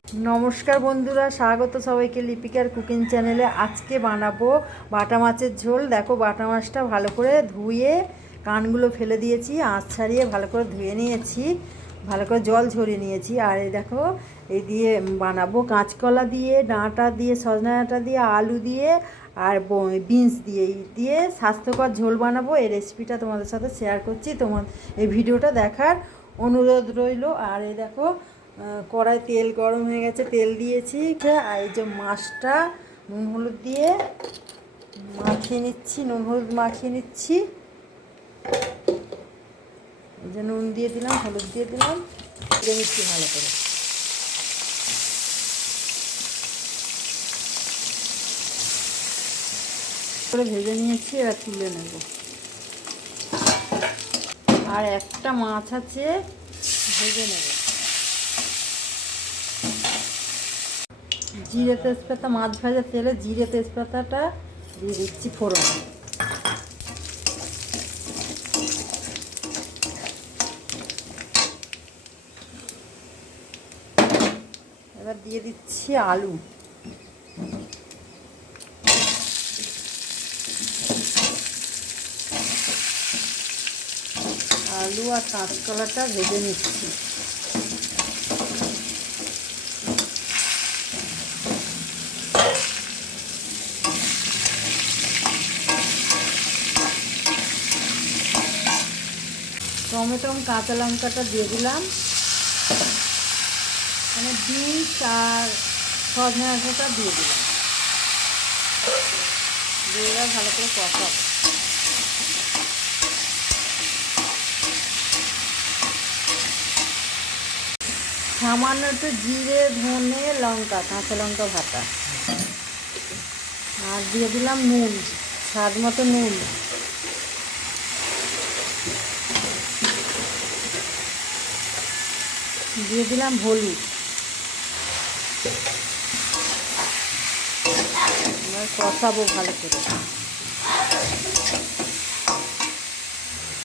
নমস্কার বন্ধুরা, স্বাগত সবাইকে লিপিকার কুকিং চ্যানেলে। আজকে বানাবো বাটা মাছের ঝোল। দেখো, বাটা মাছটা ভালো করে ধুয়ে কানগুলো ফেলে দিয়েছি, আঁশ ছাড়িয়ে ভালো করে ধুয়ে নিয়েছি, ভালো করে জল ঝরিয়ে নিয়েছি। আর এই দেখো, এই দিয়ে বানাবো কাঁচকলা দিয়ে, ডাঁটা দিয়ে, সজনা ডাঁটা দিয়ে, আলু দিয়ে আর বিনস দিয়ে দিয়ে স্বাস্থ্যকর ঝোল বানাবো। এই রেসিপিটা তোমাদের সাথে শেয়ার করছি, তোমার এই ভিডিওটা দেখার অনুরোধ রইল। আর এই দেখো, কড়াই তেল গরম হয়ে গেছে, তেল দিয়েছি। আর এই যে মাছটা নুন হলুদ দিয়ে মাখিয়ে নিচ্ছি, নুন হলুদ মাখিয়ে নিচ্ছি। এই যে নুন দিয়ে দিলাম, হলুদ দিয়ে দিলাম, ভেজে নিচ্ছি ভালো করে ভেজে নিয়েছি। এবার তুলে নেব। আর একটা মাছ আছে, ভেজে নেব। জিরে তেজপাতা, মাছ ভাজা তেলে জিরে তেজপাতাটা দিয়ে দিচ্ছি ফোড়ন। এবার দিয়ে দিচ্ছি আলু। আলু আর কাঁচকলাটা ভেজে নিচ্ছি। টমেটো কাঁচা লঙ্কাটা দিয়ে দিলাম। মানে বিনস আর সজনা ডাঁটাটা দিয়ে দিলাম, দিয়ে ভালো করে কষাবো। সামান্য একটু জিরে, ধনে, লঙ্কা, কাঁচা লঙ্কা ভাতা, আর দিয়ে দিলাম নুন, স্বাদ মতো নুন। দিয়ে দিলাম হলুদ। এবার কষাবো ভালো করে।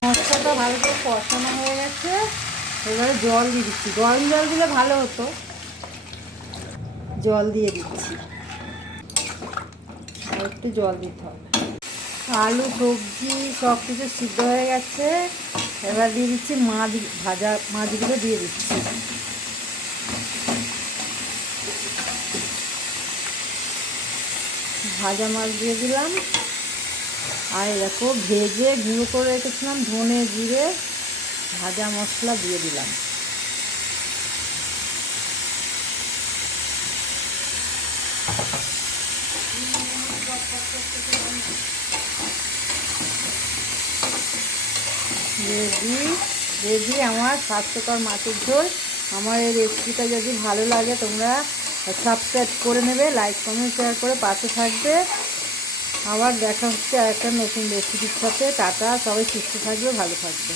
মশলাটা ভালো করে কষানো হয়ে গেছে। এবারে জল দিয়ে দিচ্ছি। গরম জল দিলে ভালো হতো, জল দিয়ে দিচ্ছি। আর একটু জল দিতে হবে। আলু, সবজি সব কিছু সিদ্ধ হয়ে গেছে। এবার দিয়ে দিচ্ছি মাছ, ভাজা মাছগুলো দিয়ে দিচ্ছি। ভাজা মাছ দিয়ে দিলাম। আর দেখো, ভেজে গুঁড়ো করে রেখেছিলাম ধনে, জিরে, ভাজা মশলা দিয়ে দিলাম। রেডি আমার স্বাস্থ্যকর মাছের ঝোল। আমার এই রেসিপিটা যদি ভালো লাগে তোমরা সাবস্ক্রাইব করে নেবে, লাইক কমেন্ট শেয়ার করে পাশে থাকবে। আবার দেখা হচ্ছে আর একটা নতুন রেসিপির সাথে। টাটা, সবাই সুস্থ থাকবে, ভালো থাকবে।